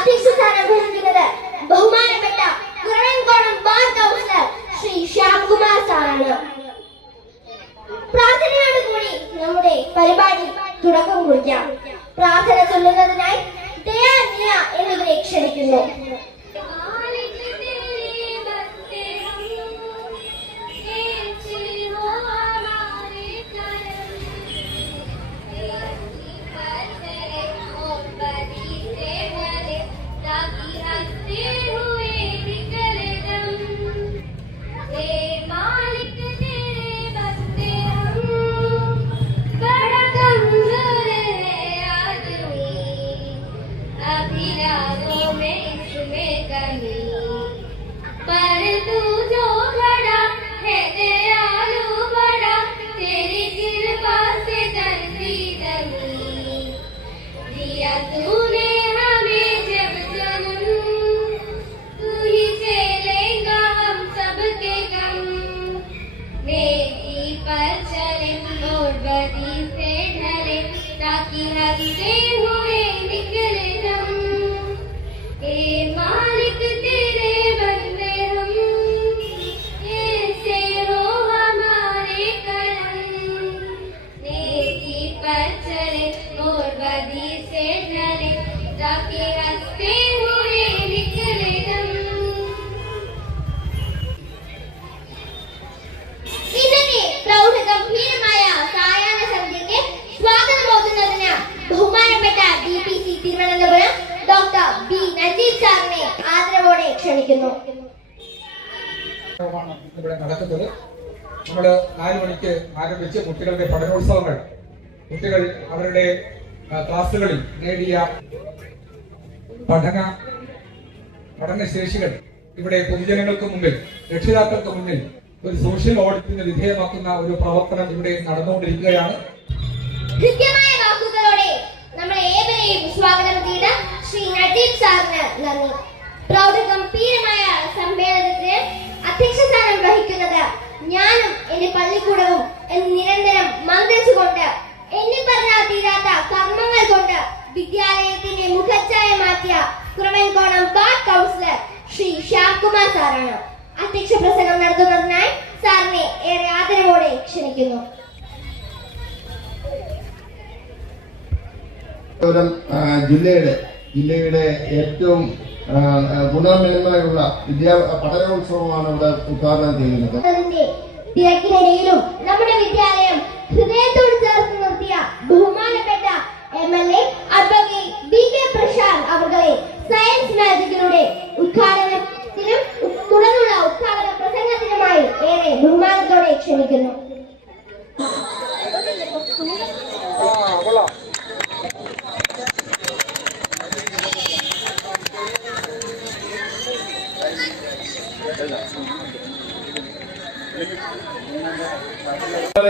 അധ്യക്ഷസ്ഥാനം വഹിക്കുന്നത് ബഹുമാനപ്പെട്ട Kuravankonam bar councillor Shri Shyamkumar സാറാണ്. പ്രാർത്ഥനയോടുകൂടി നമ്മുടെ പരിപാടി തുടക്കം കുറിക്കാം. പ്രാർത്ഥന ചൊല്ലുന്നതിനായി ദയാനിയ എന്നിവരെ ക്ഷണിക്കുന്നു. ഇവിടെ നടക്കുന്നത് നമ്മൾ 4 മണിക്ക് ആരംഭിച്ച് കുട്ടികളുടെ പഠനോത്സവങ്ങൾ, കുട്ടികൾ അവരുടെ ക്ലാസ്സുകളിൽ നേടിയ പഠനശേഷികൾ ഇവിടെ പൊതുജനങ്ങൾക്ക് മുമ്പിൽ, രക്ഷിതാക്കൾക്ക് മുന്നിൽ ഒരു സോഷ്യൽ ഓഡിറ്റിന് വിധേയമാക്കുന്ന ഒരു പ്രവർത്തനം ഇവിടെ നടന്നുകൊണ്ടിരിക്കുകയാണ്. കൃത്യമായ വാക്കുകളോടെ നമ്മളെ ഏവരെയും സ്വാഗതം ചെയ്ത ശ്രീ നജീബ് സാറിന് നന്ദി. പ്രൗഢഗംഭീരമായ സമ്മേളനത്തിന് അധ്യക്ഷസ്ഥാനം വഹിക്കുന്നത് ഞാനും എന്റെ പള്ളിക്കൂടവും എന്ന് നിരന്തരം മന്ത്രിച്ചുകൊണ്ട് എന്നെ പറഞ്ഞാൽ തീരാത്ത കർമ്മങ്ങൾ കൊണ്ട് വിദ്യാലയത്തിന്റെ മുഖച്ഛായ മാറ്റിയ കുറവൻകോണം ബാർ കൗൺസിലർ ശ്രീ ശ്യാംകുമാർ സാറാണ്. അധ്യക്ഷ പ്രസംഗം നടത്തുന്നതിനായി സാറിനെ ഏറെ ആദരവോടെ ക്ഷണിക്കുന്നു. ജില്ലയുടെ ഏറ്റവും ഗുണമേന്മയുള്ള പഠനോത്സവമാണ് ഇവിടെ ഉദ്ഘാടനം ചെയ്യുന്നത്. തിരക്കിനിടയിലും നമ്മുടെ വിദ്യാലയം ഹൃദയത്തോട് ചേർത്ത് നിർത്തിയ ബഹുമാനപ്പെട്ട MLA അഡ്വക്കേറ്റ് BK പ്രശാന്ത് അവരുടെ സയൻസ് മാജിക്കിലൂടെ ഉദ്ഘാടനത്തിനും തുടർന്നുള്ള ഉദ്ഘാടന പ്രസംഗത്തിനുമായി ഏറെ ബഹുമാനത്തോടെ ക്ഷണിക്കുന്നു.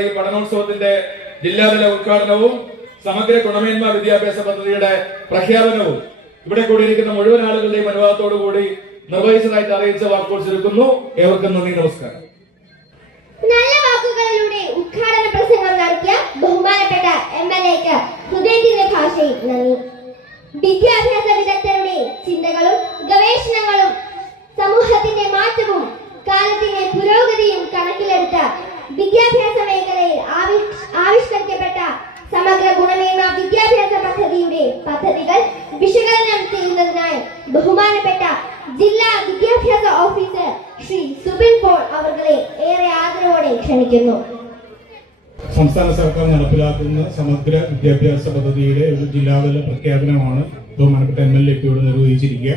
ഈ പഠനോത്സവത്തിന്റെ ജില്ലാതല ഉദ്ഘാടനവും സമഗ്ര ഗുണമേന്മ വിദ്യാഭ്യാസ പദ്ധതിയുടെ പ്രഖ്യാപനവും ഇവിടെ കൂടിയിരിക്കുന്ന മുഴുവൻ ആളുകളുടെയും അനുവാദത്തോടുകൂടി നിർവഹിച്ചതായിട്ട് അറിയിച്ച വാക്കുകൾ ചുരുക്കുന്നു. ഏവർക്കും നന്ദി, നമസ്കാരം. നല്ല വാക്കുകളിലൂടെ ഉദ്ഘാടന പ്രസംഗം നടത്തിയ ബഹുമാനപ്പെട്ട MLAക്ക് ഹൃദയത്തിന്റെ ഭാഷയിൽ നന്ദി. വിദ്യാഭ്യാസ വിദഗ്ധരുടെ ചിന്തകളും ഗവേഷണങ്ങളും സമൂഹത്തിന്റെ മാറ്റവും കാലത്തിന്റെ പുരോഗതിയും കണക്കിലെടുത്ത വിദ്യാഭ്യാസ മേഖലയിൽ ആവിഷ്കരിക്കപ്പെട്ട സമഗ്ര ഗുണമേന്മ വിദ്യാഭ്യാസ പദ്ധതിയുടെ പദ്ധതികൾ വിശകലനം ചെയ്യുന്നതിനായി ബഹുമാനപ്പെട്ട ജില്ലാ വിദ്യാഭ്യാസ ഓഫീസർ ശ്രീ സുബിൻ പോൾ അവരെ ഏറെ ആദരവോടെ ക്ഷണിക്കുന്നു. സംസ്ഥാന സർക്കാർ നടപ്പിലാക്കുന്ന സമഗ്ര വിദ്യാഭ്യാസ പദ്ധതിയുടെ ഒരു ജില്ലാതല പ്രഖ്യാപനമാണ് ബഹുമാനപ്പെട്ട MLAയോട് നിർവഹിച്ചിരിക്കുക.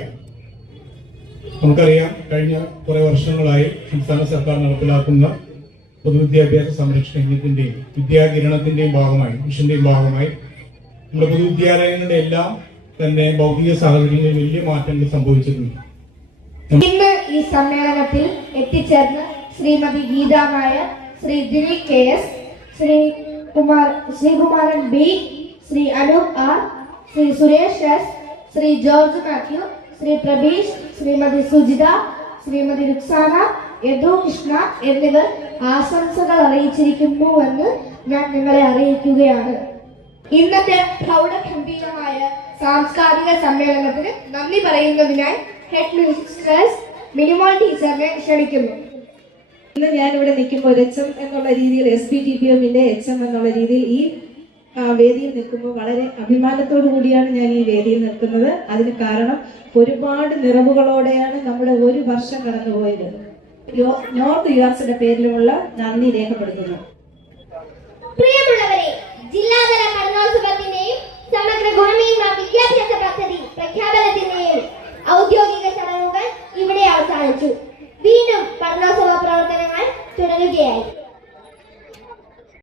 നമുക്കറിയാം, കഴിഞ്ഞ കുറെ വർഷങ്ങളായി സംസ്ഥാന സർക്കാർ നടപ്പിലാക്കുന്ന പൊതുവിദ്യാഭ്യാസ സംരക്ഷണ യജ്ഞത്തിന്റെയും വിദ്യാകിരണത്തിന്റെയും ഭാഗമായി, മിഷന്റെയും ഭാഗമായി നമ്മുടെ പൊതുവിദ്യാലയങ്ങളുടെ എല്ലാം തന്നെ ഭൗതിക സാഹചര്യങ്ങളിൽ വലിയ മാറ്റങ്ങൾ സംഭവിച്ചിട്ടുണ്ട്. ഇന്ന് ഈ സമ്മേളനത്തിൽ എത്തിച്ചേർന്ന് Shrimati Geetha Nair, Shri Dileep KS, Sreekumaran B, Shri Anoop R, Shri Suresh S, Shri George Mathew, Shri Prabeesh, Shrimati Sujitha, Shrimati Ruksana, Yadu Krishna എന്നിവർ ആശംസകൾ അറിയിച്ചിരിക്കുന്നുവെന്ന് ഞാൻ നിങ്ങളെ അറിയിക്കുകയാണ്. ഇന്നത്തെ പ്രൗഢഗംഭീരമായ സാംസ്കാരിക സമ്മേളനത്തിന് നന്ദി പറയുന്നതിനായി ഹെഡ് മിസ്ട്രസ് മിനിമോൾ ടീച്ചറിനെ ക്ഷണിക്കുന്നു. ഇന്ന് ഞാനിവിടെ നിൽക്കുമ്പോൾ ഒരു എച്ച് എം എന്നുള്ള രീതിയിൽ SPTPMന്റെ HM എന്നുള്ള രീതിയിൽ ഈ വേദിയിൽ നിൽക്കുമ്പോൾ വളരെ അഭിമാനത്തോടു കൂടിയാണ് ഞാൻ ഈ വേദിയിൽ നിൽക്കുന്നത്. അതിന് കാരണം ഒരുപാട് നിറവുകളോടെയാണ് നമ്മുടെ ഒരു വർഷം കടന്നുപോയത്. നോർത്ത് യുആർസിന്റെ പേരിലുമുള്ള നന്ദി രേഖപ്പെടുത്തുന്നു. പ്രിയമുള്ളവരെ, ജില്ലാതല പഠനോത്സവ